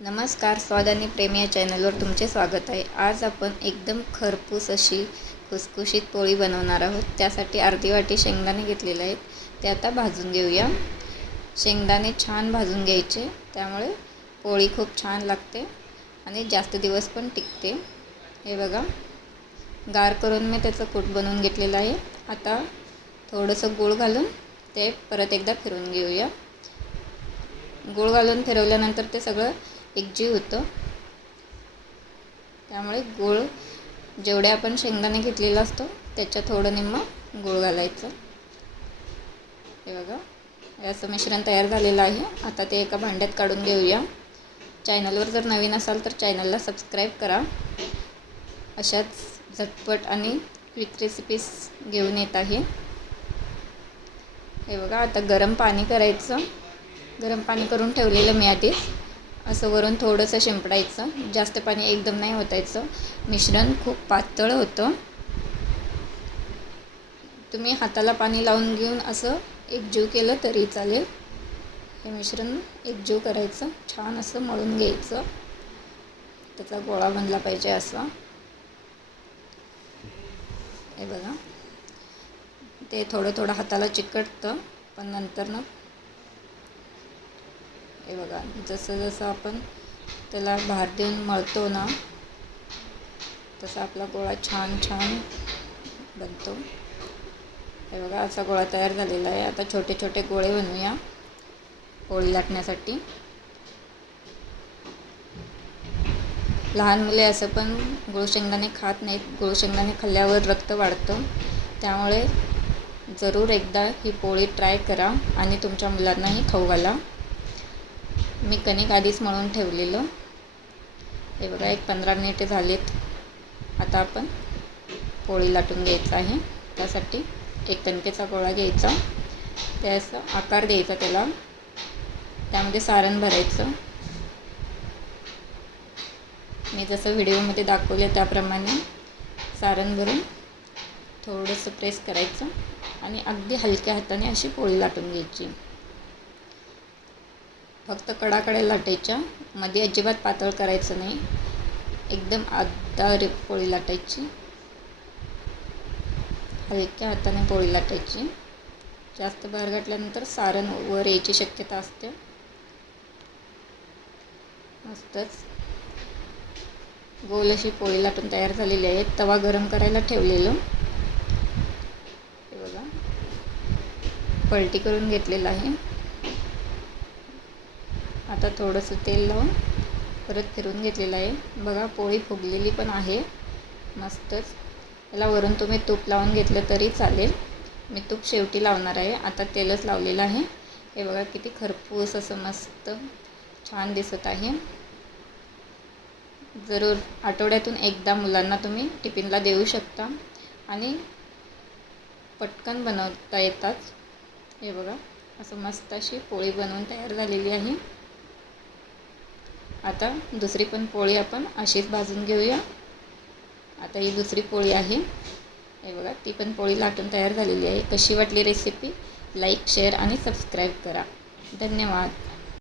नमस्कार, स्वाद आणि प्रेम या चॅनलवर तुमचे स्वागत आहे. आज आपण एकदम खरपूस अशी खुसखुशीत पोळी बनवणार आहोत. त्यासाठी अर्धी वाटी शेंगदाणे घेतलेले आहेत, ते आता भाजून घेऊया. शेंगदाणे छान भाजून घ्यायचे, त्यामुळे पोळी खूप छान लागते आणि जास्त दिवस पण टिकते. हे बघा, गार करून मी त्याचं कूट बनवून घेतलेलं आहे. आता थोडंसं गूळ घालून ते परत एकदा फिरवून घेऊया. गूळ घालून फिरवल्यानंतर ते सगळं एकजीव होतं, त्यामुळे गूळ जेवढे आपण शेंगदाणे घेतलेला असतो त्याच्या थोडं निम्मं गूळ घालायचं. हे बघा, हे असं मिश्रण तयार झालेलं आहे. आता ते एका भांड्यात काढून घेऊया. चॅनलवर जर नवीन असाल तर चॅनलला सबस्क्राईब करा. अशाच झटपट आणि क्विक रेसिपीज घेऊन येत आहे. हे बघा, आता गरम पाणी करायचं. गरम पाणी करून ठेवलेलं मी आधीच. असं वरून थोडंसं शिंपडायचं, जास्त पाणी एकदम नाही ओतायचं. मिश्रण खूप पातळ होतं. तुम्ही हाताला पाणी लावून घेऊन असं एकजीव केलं तरी चालेल. हे मिश्रण एकजीव करायचं, छान असं मळून घ्यायचं. त्याचा गोळा बनला पाहिजे असा. हे बघा, ते थोडं थोडं हाताला चिकटतं, पण नंतर हे बघा, जसं जसं आपण त्याला भार देऊन मळतो ना, तसा आपला गोळा छान छान बनतो. हे बघा, असा गोळा तयार झालेला आहे. आता छोटे छोटे गोळे बनवूया पोळी लाटण्यासाठी. लहान मुले असं पण गूळ शेंगदाणे खात नाहीत. गूळ शेंगदाणे खाल्ल्यावर रक्त वाढतं, त्यामुळे जरूर एकदा ही पोळी ट्राय करा आणि तुमच्या मुलांनाही खाऊ घाला. मी कणिक आधीच मळून ठेवलेलं. हे बघा, 15 मिनिटे झालेत. आता आपण पोळी लाटून घ्यायचं आहे. त्यासाठी एक कणकेचा गोळा घ्यायचा, ते असं आकार द्यायचा त्याला, त्यामध्ये सारण भरायचं. मी जसं व्हिडिओमध्ये दाखवले त्याप्रमाणे सारण भरून थोडंसं प्रेस करायचं आणि अगदी हलक्या हाताने अशी पोळी लाटून घ्यायची. फक्त कडाकडे लाटायच्या, मध्ये अजिबात पातळ करायचं नाही. एकदम आधा पोळी लाटायची, हलक्या हाताने पोळी लाटायची. जास्त भार घातल्यानंतर सारण वर यायची शक्यता असते. मस्तच गोल अशी पोळी लाटून तयार झालेली आहे. तवा गरम करायला ठेवलेलं. हे बघा, पलटी करून घेतलेलं आहे. आता थोडंसं तेल लावून परत फिरवून घेतलेलं आहे. बघा, पोळी फुगलेली पण आहे मस्तच. याला वरून तुम्ही तूप लावून घेतलं तरी चालेल. मी तूप शेवटी लावणार आहे, आता तेलच लावलेलं आहे. हे बघा, किती खरपूस असं मस्त छान दिसत आहे. जरूर आठवड्यातून एकदा मुलांना तुम्ही टिफिनला देऊ शकता आणि पटकन बनवता येतात. हे बघा, असं मस्त अशी पोळी बनवून तयार झालेली आहे. आता दुसरी पण पोळी आपण अशीच भाजून घेऊया. आता ही दुसरी पोळी आहे. हे बघा, ती पण पोळी लाटून तयार झालेली आहे. कशी वाटली रेसिपी? लाईक, शेअर आणि सबस्क्राईब करा. धन्यवाद.